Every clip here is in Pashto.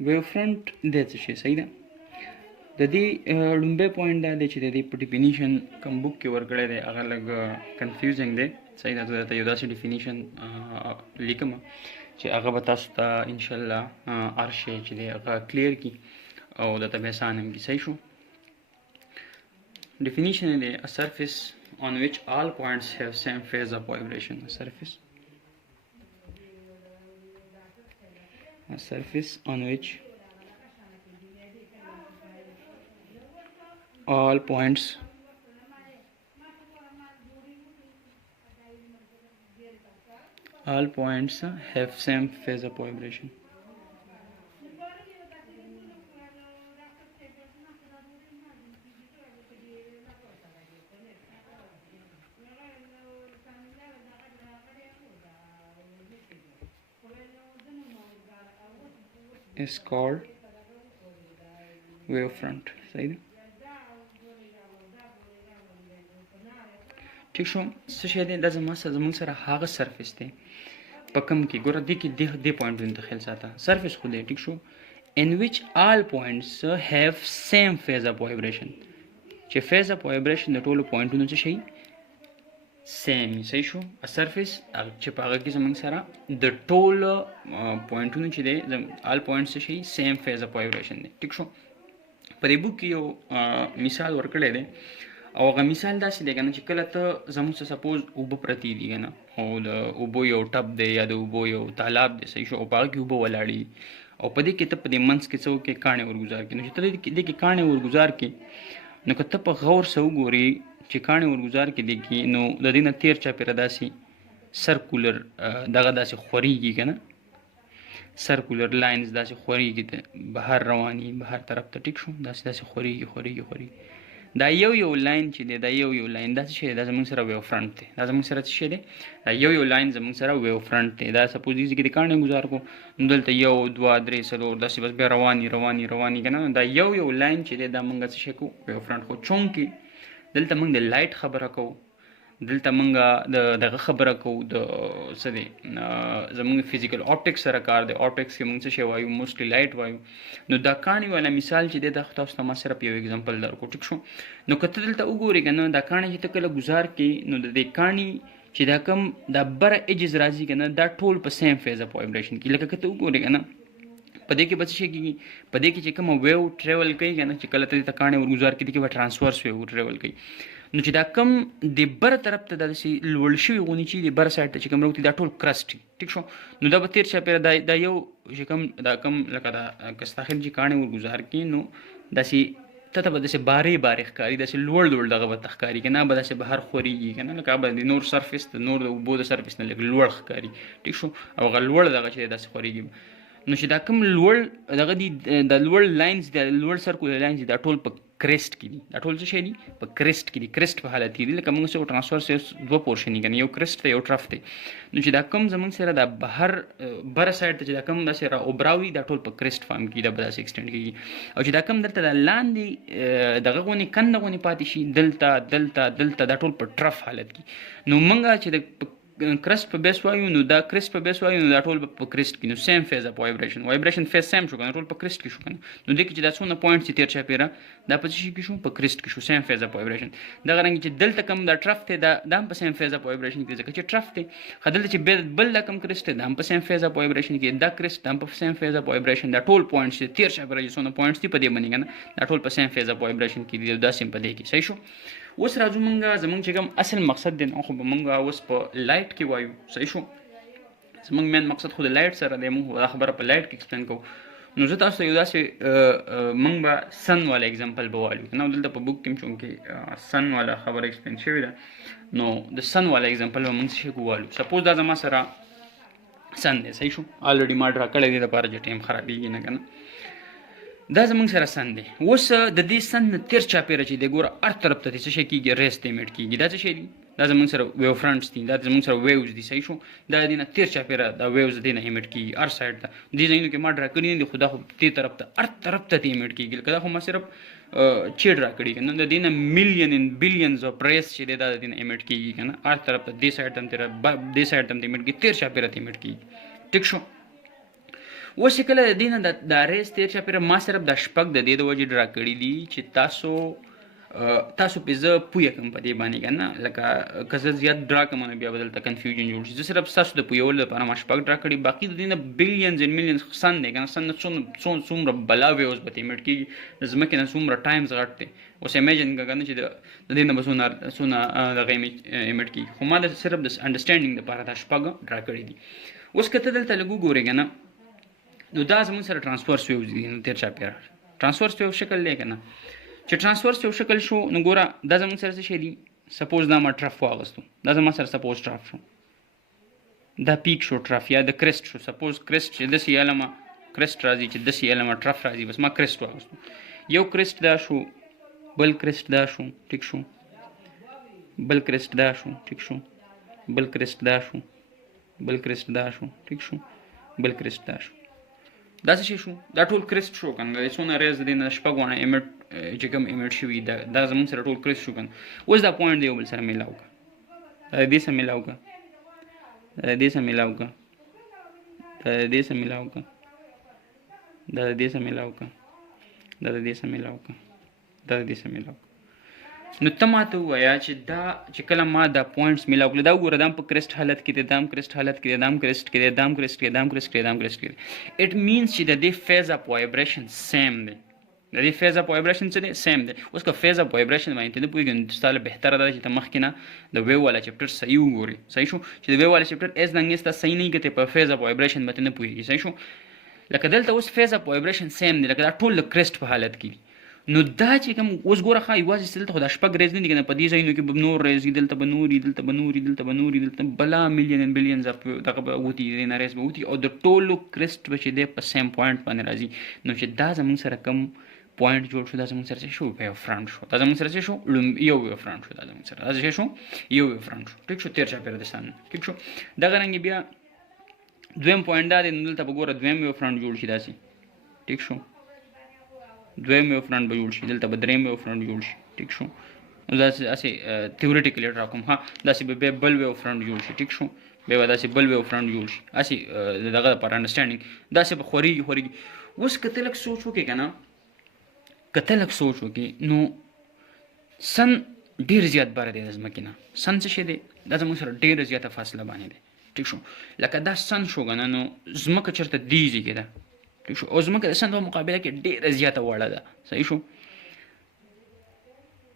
ویو فرنٹ د څه شي صحیح ده. د دې لومبه پوینټ دا دی چې د دې په ډیفینیشن کوم بوک کې ورکړی دی هغه لږ کنفیوزینګ دی صحیح ده. زه درته یو داسې ډیفینیشن لیکم چې هغه به تاسو ته ان شاء الله هر شی چې دی هغه کلیر کړي او درته به اسانه هم کړي. صحیح شو. Definition is a surface on which all points have same phase of vibration. A surface on which all points have same phase of vibration. Is called wavefront. صحیح ده. ٹھیک شو. څه شی دی دا زموږ سره هغه سرفیس دی په کوم کې ګوره دې کې دې پوینټونو ته خیال ساته سرفیس خو دی ټیک شو in which all points have same phase of vibration چې phase of vibration د ټولو پوینټونو څه شي سیم. صحیح شو. a surface چې په هغه کې زموږ سره د ټولو پوینټونو چې دی all points څه شي سیم phase of vibration دی. ټیک شو. په دې بوک کې یو مثال ورکړی دی او هغه مثال داسې دی که نه چې کله ته زموږ څه سپوز اوبه پرتې دي که نه او د اوبو یو ټب دی یا د اوبو یو تالاب دی صحیح شو او په هغه کې اوبه ولاړې دي او په دې کې ته په دې منځ کې څه وکړې کاڼې ورګزار کړې. نو چې ته دې کې کاڼې ورګزار کړې نو که ته په غور سره وګورې چې کاڼې ورګزار کې دی کې نو د دې نه تیر چاپېره داسې سرکولر دغه داسې خورېږي که نه سرکولر لاینز داسې خورېږي بهر رواني بهر طرف ته. ټیک شو. داسې خورېږي دا یو لاین چې دی دا یو لاین دا څه شی دی دا زموږ سره ویو فرنټ دی. دا زموږ سره څه شی دی دا یو لاین زموږ سره ویو فرنټ دی. دا سپوز دې کې د کاڼې ګزار کو نو دلته 1 2 3 4 داسې بس بیا رواني که نه دا یو لاین چې دی دا موږ څه شی کو ویو فرنټ کو. چونکې دلته موږ د لایټ خبره کوو دلته موږ دغه خبره کوو د څه دی زموږ فزیکل اپټکس سره کار دی. اپټکس کې موږ څه شی وایو موسټلی لایټ وایو. نو دا کاڼي والا مثال چې دی دا تاسو ته ما صرف یو اگزامپل درکو. ټیک شو. نو که ته دلته وګورې که نه دا کاڼي چې ته کله ګزار کړې نو د دې کاڼي چې دا کوم دا بره ایجز راځي که نه دا ټول په سیم فیز اف وایبریشن کې لکه که ته وګورې که نه په دې کې به څه شی کېږي په دې کې چې کومه ویو ټریول کوي که نه چې کله ته دې ته کاڼي ورګزار کړې دې کې به ټرانسورس ویو ټریول کوي. نو چې دا کم د بره طرف ته داسې لوړ شوي غونې چې د بره سایډ ته چې کوم راوتي دا ټول کرسټ وي. ټیک شو. نو دا به تیر چاپېره دا یو چې کوم دا کم لکه دا کستاخیل چې کاڼې ورګزار کړي نو داسې ته به داسې بارې ښکاري داسې لوړ دغه به ته ښکاري که نه به داسې بهر خورېږي که نه لکه به د نور سرفیس د نور د اوبو د سرفیس نه لږ لوړ ښکاري. ټیک شو. او هغه لوړ دغه چې داسې خورېږي نو چې دا کوم لوړ دغه دي د لوړ لاینز د لوړ سرکولر لاینز دا ټول په کرسټ کې دي. دا ټول څه شی دي په کرسټ کې دي کرسټ په حالت کې دي لکه موږ سره ټرانسفرس دوه پورشن دي کنه یو کرسټ دی یو ټرف دی. نو چې دا کوم زموږ سره دا بهر بره سایډ ته چې دا کوم داسې را اوبراوي دا ټول په کرسټ فارم کې دا به داسې ایکسټینډ کېږي او چې دا کوم دلته دا لاندې دغه غونې کنده غونې پاتې شي دلته دا ټول په ټرف حالت کې. نو موږ چې د کرسټ په بیس وایو نو دا کرسټ په بیس وایو نو دا ټول په کرسټ کې نو سیم فیز اف وایبریشن فیز سیم شو کنه ټول په کرسټ کې شو کنه. نو دې کې چې دا څونه پوینټس تیر چاپېره دا په څه کې شو په کرسټ کې شو سیم فیز اف وایبریشن. دغه رنګ چې دلته کم دا ټرف ته دا هم په سیم فیز اف وایبریشن کې ځکه چې ټرف ته خدلته چې بل دا کم کرسټ دا هم په سیم فیز اف وایبریشن کې دا کرسټ هم په سیم فیز اف وایبریشن دا ټول پوینټس تیر چاپېره چې څونه پوینټس دي په دې باندې کنه دا ټول په سیم فیز اف وایبریشن کې دي دا سیم په دې کې. صحیح شو. اوس راځو مونږ زمونږ چې کوم اصل مقصد دی نو خو به مونږ اوس په لایټ کې وایو. صحیح شو. زمونږ مین مقصد خو د لایټ سره دی مونږ دا خبره په لایټ کې ایکسپلین کوو. نو زه تاسو ته یو داسې مونږ به سن والا اگزامپل به وایو که نه دلته په بوک کې هم چونکې سن والا خبره ایکسپلین شوې ده نو د سن والا اگزامپل به مونږ څه ووایو. سپوز دا زما سره سن دی. صحیح شو. الریډي ما ډرا کړی دی دپاره چې ټایم خرابېږي نه که نه دا زموږ سره سن دی. اوس د دې سن نه تیر چاپېره چې دی ګوره هر طرف ته څه شی کېږي ریس ته ایمیټ کېږي. دا څه شی دي دا زموږ سره ویو فرنټس دي دا زموږ سره ویوز دي. صحیح شو. دا د دې نه تیر چاپېره دا ویوز د دې نه ایمیټ کېږي هر سایډ ته. دې ځایونو کې ما ډرا کړي نه دي خو دا خو دې طرف ته هر طرف ته ایمیټ کېږي لکه دا خو ما صرف چې ډرا کړي که نه د دې نه میلیون ان بلیونز اف ریس چې دی دا د دې نه ایمیټ کېږي که نه هر طرف ته دې سایډ ته هم دې سایډ ته هم ایمیټ کېږي تیر چاپېره ته ایمیټ کېږي. ټیک شو. اوس چې کله د دې نه د ریس تیر چاپېره ما صرف د شپږ د دې د وجې ډرا کړي دي چې تاسو پې زه پوه کړم په دې باندې که نه لکه که زه زیات ډرا کړم نو بیا به دلته کنفیوژن جوړ شي. زه صرف ستاسو د پوهولو لپاره ما شپږ ډرا کړي، باقي د دې نه بلیونز اینډ میلیونز سن دی که نه، سن نه څومره بلا ویوز به ته ایمیټ کېږي، د ځمکې نه څومره ټایمز غټ دی. اوس امیجن که نه چې د دې نه به څونه دغه ایمیټ کېږي، خو ما د صرف د انډرسټینډینګ دپاره دا شپږ ډرا کړي دي. اوس که ته دلته لږ وګورې که نه نو دا زموږ سره ټرانسفرس ویوز دي نو تېر چاپېره ټرانسفرس ویو شکل دی که نه چې ټرانسفرس یو شکل شو نو ګوره دا زموږ سره څه شی دي. سپوز دا ما ټرف واغستو، دا زما سره سپوز ټرف شو، دا پیک شو ټرف یا د کرسټ شو. سپوز کرسټ چې داسې علمه کرسټ راځي چې داسې علمه ټرف راځي، بس ما کرسټ واغستو. یو کرسټ دا شو، بل کرسټ دا شو، ټیک شو، بل کرسټ دا شو، ټیک شو، بل کرسټ دا شو، بل کرسټ دا شو، ټیک شو، بل کرسټ دا شو. دا څه شی شو؟ دا ټول کرسټ شو که نه، څونه ریز د دې نه شپږ واړه ایمیټ چې کوم ایمیټ شوي دا زموږ سره ټول کرسټ شو که نه. اوس دا پوینټ دی یو بل سره میلاو که، دا د دې سره میلاو که، دا د دې سره میلاو که، دا د دې سره میلاو که، دا د دې سره میلاو که، دا د دې سره میلاو که، دا د دې سره میلاو که. نو ته ماته ووایه چې دا چې کله ما دا پوینټس میلاو کړل، دا وګوره دا هم په کرسټ حالت کې دی، دا هم کرسټ حالت کې دی، دا هم کرسټ کې دی، دا هم کرسټ کې دی، دا هم کرسټ کې دی، دا هم کرسټ کې دی. اټ مینس چې د دې فیز اپ وایبریشن سیم دی، د دې فیز اپ وایبریشن څه دی؟ سیم دی. اوس که فیز اپ وایبریشن باندې ته نه پوهېږې نو ستا له بهتره ده چې ته مخکې نه د ویو والا چپټر صحیح وګورې. صحیح شو چې د ویو والا چپټر ایز لنګ ستا صحیح نه وي که ته په فیز اپ وایبریشن به ته نه پوهېږې. صحیح شو. لکه دلته اوس فیز اپ وایبریشن سیم دی، لکه دا ټول د کرسټ په حالت کې دي. نو دا چې کوم اوس ګوره ښه یوازې دلته خو دا شپږ ریز نه دي که نه، په دې ځایونو کې به نور ریز وي، دلته به نور وي، دلته به نور وي، دلته به نور وي، دلته بلا میلیون اینډ بلیونز اف دغه به وتي، د دې نه ریز به وتي، او د ټولو کرسټ به چې دی په سیم پوینټ باندې راځي. نو چې دا زموږ سره کوم پوینټ جوړ شو، دا زموږ سره څه شو؟ ویو فرنټ شو. دا زموږ سره څه شو؟ یو ویو فرنټ شو. دا زموږ سره دا څه شو؟ یو ویو فرنټ شو. ټیک شو، تېر چاپېره د سن. ټیک شو. دغه رنګې بیا دویم پوینټ دا دی، نو دلته به ګوره دویم ویو فرنټ جوړ شي داسې. ټیک شو، دویم ویو فرنټ به جوړ شي، دلته به دریم ویو فرنټ جوړ شي. ټیک شو. داسې تیوریټیکلی راکوم، ها داسې به بیا بل ویو فرنټ جوړ شي. ټیک شو، بیا به داسې بل ویو فرنټ جوړ شي، هسې دغه لپاره انډرسټینډینګ داسې به خورېږي. اوس که ته لږ سوچ وکړې که نه، که ته لږ سوچ وکړې نو سن ډېر زیات بره دی د ځمکې نه. سن څه شی دی؟ دا زموږ سره ډېره زیاته فاصله باندې دی. ټیک شو. لکه دا سن شو که نه، نو ځمکه چېرته دې ځای کې ده. ټیک شو. او ځمکه د سن په مقابله کې ډېره زیاته وړه ده. صحیح شو.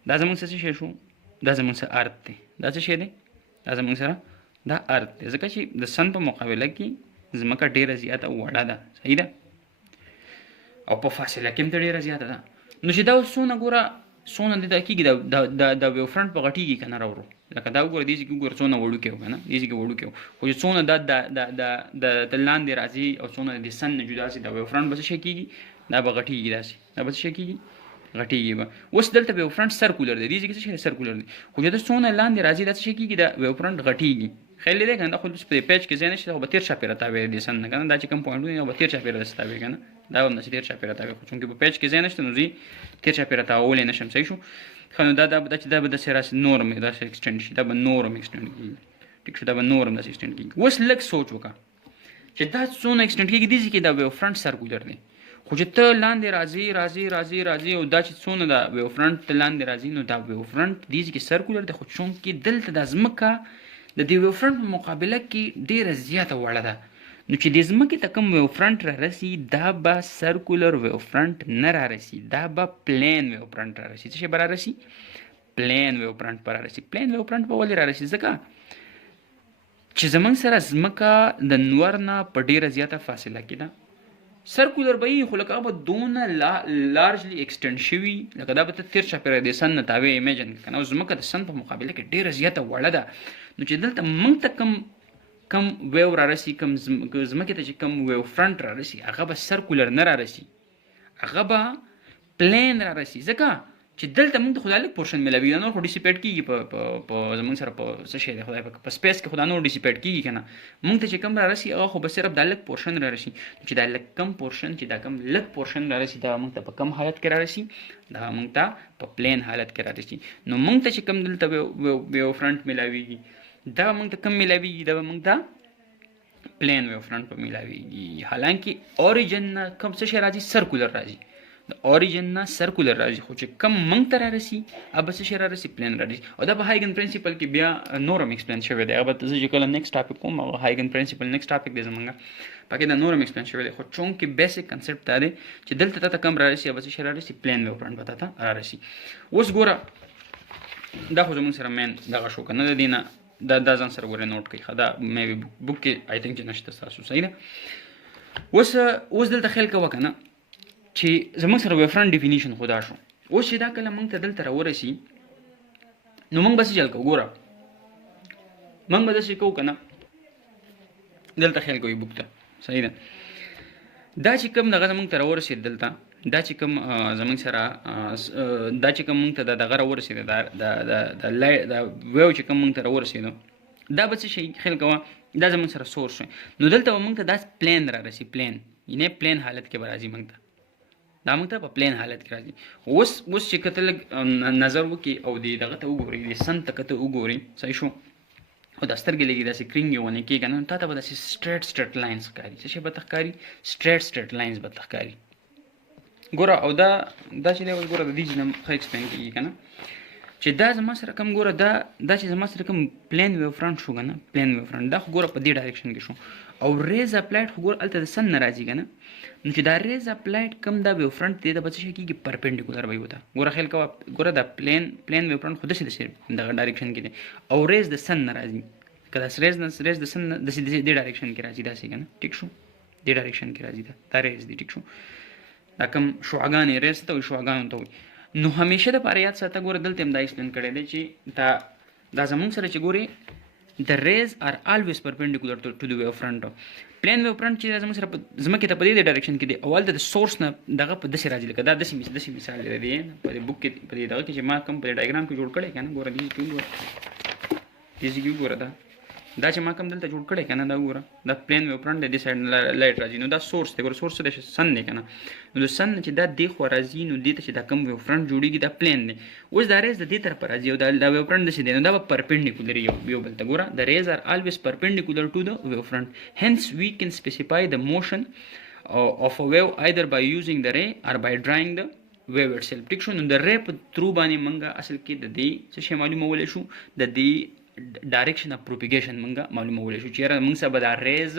دا زموږ څه شی شو؟ دا زموږ سره ارت دی. دا څه شی دی؟ دا زموږ سره دا ارت دی، ځکه چې د سن په مقابله کې ځمکه ډېره زیاته وړه ده. صحیح ده. او په فاصله کې هم ته ډېره زیاته ده. نو چې دا اوس څونه ګوره څونه د دا کېږي دا ویو فرنټ په غټېږي که نه راورو. لکه دا وګوره دې ځای کې وګوره څونه وړوکی و که نه، دې ځای کې وړوکی و، خو چې څونه د لاندې راځي او څونه د سن نه جدا سي، دا ویو فرنټ به څه شی کېږي؟ دا به غټېږي داسې. دا به څه شی کېږي؟ غټېږي به. اوس دلته ویو فرنټ سرکولر دی، دې ځای کې څه شی دی؟ سرکولر دی. خو چې دا څونه لاندې راځي دا څه شی کېږي؟ دا ویو فرنټ غټېږي. خیال دی که نه؟ دا خو په پیچ کې ځای نشته، خو به تېر چاپېره تاوی دی سن نه که نه. دا چې کوم پوینټونه دي به تېر چاپېره داسې تاوی که نه، دا به همداسې تېر چاپېره تاوی، خو چونکې په پیچ کې ځای نشته نو زه تېر چاپېره تاوولی نه شم. صحیح شو. ښه نو دا به داسې راسي نور هم داسې ایکسټینډ شي، دا به نور هم ایکسټینډ کېږي. ټیک شو. دا به نور هم داسې ایکسټینډ کېږي. اوس لږ سوچ وکړه چې دا څونه ایکسټینډ کېږي. دې ځای کې دا ویو فرنټ سرکولر دی، خو چې ته لاندې راځي او دا چې څونه دا ویو فرنټ ته لاندې راځي نو دا ویو فرنټ دې ځای کې سرکولر دی، خو چونکې دلته دا ځمکه د دې ویو فرنټ په مقابله کې ډېره زیاته وړه ده، نو چې د ځمکې ته کوم ویو فرنټ را رسي دا به سرکولر ویو فرنټ نه را رسي، دا به پلین ویو فرنټ را رسي. څه شی به را رسي؟ پلین ویو فرنټ به را رسي. پلین ویو فرنټ به ولې را رسي؟ ځکه چې زموږ سره ځمکه د نور نه په ډېره زیاته فاصله کې ده. سرکولر به وي، خو لکه هغه به دونه لارجلی ایکسټینډ شوي، لکه دا به ته تېر چاپېره د سن نه تاوی امیجن که نه. او ځمکه د سن په مقابله کې ډېره زیاته وړه ده، نو چې دلته موږ ته کم ویو را رسي، کم ځمکې ته چې کم ویو فرنټ را رسي هغه به سرکولر نه را رسي، هغه به پلین را رسي. ځکه چې دلته موږ ته خو دا لږ پورشن میلاوي، دا نور خو ډیسیپیټ کېږي په زموږ سره په څه شی دی خدای په سپیس کې خو دا نور ډیسیپیټ کېږي که نه. موږ ته چې کم را رسي هغه خو به صرف دا لږ پورشن را رسي. چې دا لږ کم پورشن چې دا کم لږ پورشن را رسي دا موږ ته په کم حالت کې را رسي؟ دا موږ ته په پلین حالت کې را رسي. نو موږ ته چې کم دلته ویو فرنټ میلاویږي دا موږ ته کم میلاویږي؟ دا به موږ ته پلین ویو فرنٹ په میلاویږي. حالانکه اوریجن نه کوم څه شی راځي سرکولر راځي، د اوریجن نه سرکولر راځي، خو چې کم منګ ته را رسي اب څه شی را رسي پلین را رسي. او دا په هایګن پرنسپل کې بیا نورم ایکسپلین شوی دی. هغه ته چې کله نیکسټ ټاپک کوم او هایګن پرنسپل نیکسټ ټاپک دی زمونږ پکې دا نورم ایکسپلین شوی دی. خو چونکې بیسیک کنسپټ دا دی چې دلته ته کم را رسي اب څه شی را رسي پلین ویو فرنٹ به ته را رسي. اوس ګوره دا خو زمونږ سره مین دغه شو کنه د دینه دا ځان سره ګوره نوٹ کړئ. دا مې بوک کې آی تھنک چې نشته تاسو صحیح ده. اوس دلته خیال کوه کنه چې زمونږ سره ویو فرنٹ ډیفینیشن خو دا شو. اوس چې دا کله مونږ ته دلته راورسي نو مونږ به څه چل کوو ګوره مونږ به داسې کوو که نه دلته خیال کوئ بوک ته صحیح ده. دا چې کوم دغه زمونږ ته راورسېد دلته دا چې کوم زمونږ سره دا چې کوم مونږ ته دغه راورسېده دا ویو چې کوم مونږ ته راورسېدو دا به څه شي خیال کوه دا زمونږ سره سورس شي. نو دلته به مونږ ته دا پلین را رسي پلین یعنې پلین حالت کې به راځي مونږ ته دا مونږ ته په پلین حالت کې راځي. اوس چې کته لږ نظر وکړي او دغه ته وګورئ د سن ته کته وګورئ صحیح شو او دا سترګې لګي داسې کرینګې ونې کېږي نه تا ته به داسې سټریټ لاینز ښکاري. څه شی به ته ښکاري سټریټ لاینز به ته ښکاري ګوره. او دا چې دی اوس ګوره د دې چې ښه ایکسپلین کېږي که نه چې دا زما سره کوم ګوره دا چې زما سره کوم پلین ویو فرنٹ شو که نه پلین ویو فرنٹ دا خو ګوره په دې ډایرکشن کې شو او ریز اپلایډ خو ګوره هلته د سن نه راځي که نه. نو چې دا ریز اپلایډ کم دا ویو فرنٹ دی دا به څه شی کېږي پرپینډیکولر به وي ورته ګوره خیال کوه ګوره دا پلین ویو فرنٹ خو داسې دغه ډایرکشن کې دی او ریز د سن نه راځي که دا ریز د سن نه داسې دې ډایرکشن کې راځي داسې که نه ټیک شو دې ډایرکشن کې راځي دا ریز دی ټیک شو. دا کوم شعاګانې ریز ته وایي شعاګانو ته وایي. نو همیشه دپاره یاد ساته ګوره دلته هم دا ایکسپلین کړی دی چې دا زمونږ سره چې ګورې the rays are always perpendicular to the wave front. پلین ویو فرنٹ چې زموږ سره ځمکې ته په دې ډایرکشن کې دی او هلته د سورس نه دغه په داسې راځي لکه دا داسې مثال دی په دې بوک کې په دې دغه کې چې ما کوم په دې ډایګرام کې جوړ کړی که نه ګوره دې کې ګوره دا چې ما کوم دلته جوړ کړی که نه دا ګوره دا پلین ویو فرنٹ دی دې سایډ نه لایټ راځي نو دا سورس دی ګوره سورس څه دی سن دی که نه نو د سن نه چې دا دې خوا راځي نو دې ته چې دا کوم ویو فرنٹ جوړېږي دا پلین دی. اوس دا ریز د دې طرفه راځي او دا ویو فرنٹ داسې دی نو دا به پرپینډیکولر یو بل ته ګوره د ریز آر آلویز پرپینډیکولر ټو د ویو فرنٹ هینس وی کین سپیسیفای د موشن of a wave either by using the ray or by drawing the wave itself. ټیک شو. نو د ری په تھرو باندې موږ اصل کې د دې څه شی معلومولی شو د دې ډایرکشن اف پروپیګیشن موږ معلومولی شو چې یاره موږ سره به دا ریز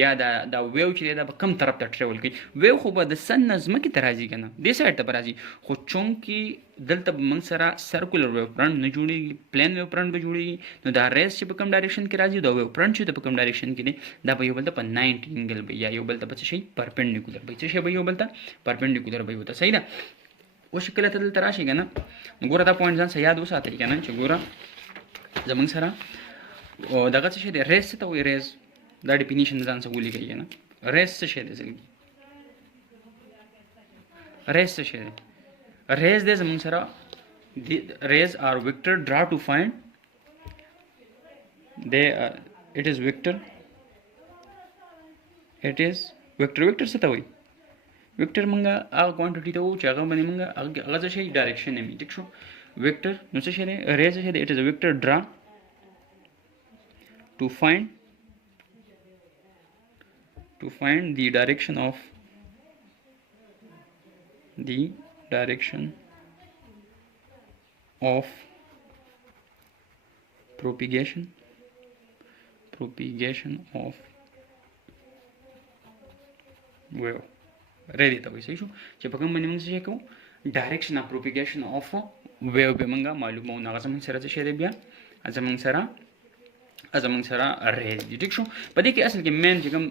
یا دا ویو چې دی دا به کم طرف ته ټریول کوي. ویو خو به د سن نه ځمکې ته راځي که نه دې سایډ ته به راځي خو چونکې دلته به موږ سره سرکولر ویو فرنٹ نه جوړېږي پلین ویو فرنٹ به جوړېږي نو دا ریز چې په کوم ډایرکشن کې راځي دا ویو فرنٹ چې په کوم ډایرکشن کې دی دا به یو بل ته په 90 انګل به یا یو بل ته به څه شي پرپینډیکولر به څه شی به یو بل ته پرپینډیکولر به وته صحیح ده. اوس کله ته دلته راشي که نه نو ګوره دا پوینټ ځان سره یاد وساتئ که نه چې ګوره زمونږ سره دغه څه شی دی ریز څه ته وایي ریز دا ډیفینیشن ځان سره ولیکئ که نه ریز څه شی دی زلګي ریز څه شی دی ریز دی زمونږ سره rays are vector draw to find it is vector vector څه ته وایي ویکټر موږ هغه کوانټیټي ته وایو چې هغه باندې موږ هغه څه شی ډایرکشن یې ټیک شو. ویکټر نو څه شی دی ری څه شی دی اټ از ا ویکټر ډرا to find the direction of propagation of wave ری ته وایي صحیح شو چې په کوم باندې موږ څه کوو ډایرکشن اف پروپیګیشن اف ویو به موږ معلوموو نو هغه زموږ سره څه شی دی بیا زموږ سره ریز دي ټیک شو. په دې کې اصل کې مین چې کوم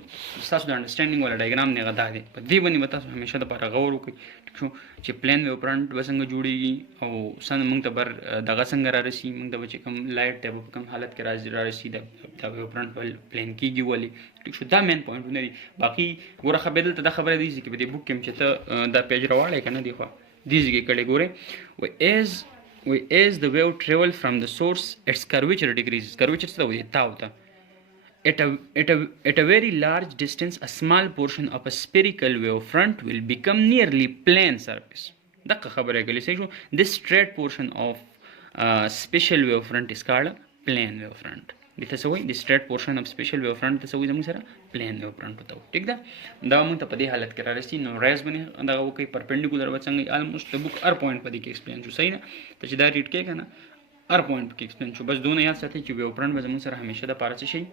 ستاسو د انډرسټینډینګ والا ډایګرام دی هغه دا دی په دې باندې به تاسو همیشه دپاره غور وکړئ ټیک شو چې پلین ویو فرنٹ به څنګه جوړېږي او سن موږ ته بر دغه څنګه را رسي موږ ته به چې کوم لایټ دی په کوم حالت کې را رسي د ویو فرنٹ پلین کېږي ولې ټیک شو دا مین پوینټونه دي. باقي ګوره خبرې دلته دا خبره دی چې په دې بوک کې چې ته دا پیج راواړی که نه دی خوا دې ځای کې کړی ګورې as the wave travel from the source its curvature decreases curvature څه ته وایي تاو ته at a very large distance a small portion of a spherical wave front will become nearly plane surface دقه خبره کوي صحیح شو. this straight portion of special wave front is called plane wave front د تسوي د سټریټ پورشن اف سپیشل ویو فرنٹ تسوي زموږ سره پلین ویو فرنٹ پتو ټیک ده دا موږ ته په دې حالت کې راځي نو ریز باندې دا وکي پرپندیکولر وڅنګ الموست د بوک ار پوینټ په دې کې ایکسپلین شو صحیح نه ته چې دا ریډ کې کنه ار پوینټ کې ایکسپلین شو بس دونه یاد ساتي چې ویو فرنٹ به زموږ سره همیشه د پاره شي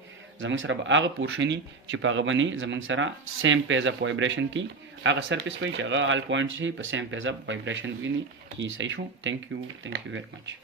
زموږ سره به هغه پورشنی چې په هغه باندې زموږ سره سیم پیز اف وایبریشن کی هغه سرفیس په چې هغه ال پوینټ شي په سیم پیز اف وایبریشن باندې کی صحیح شو ثانک یو ویری مچ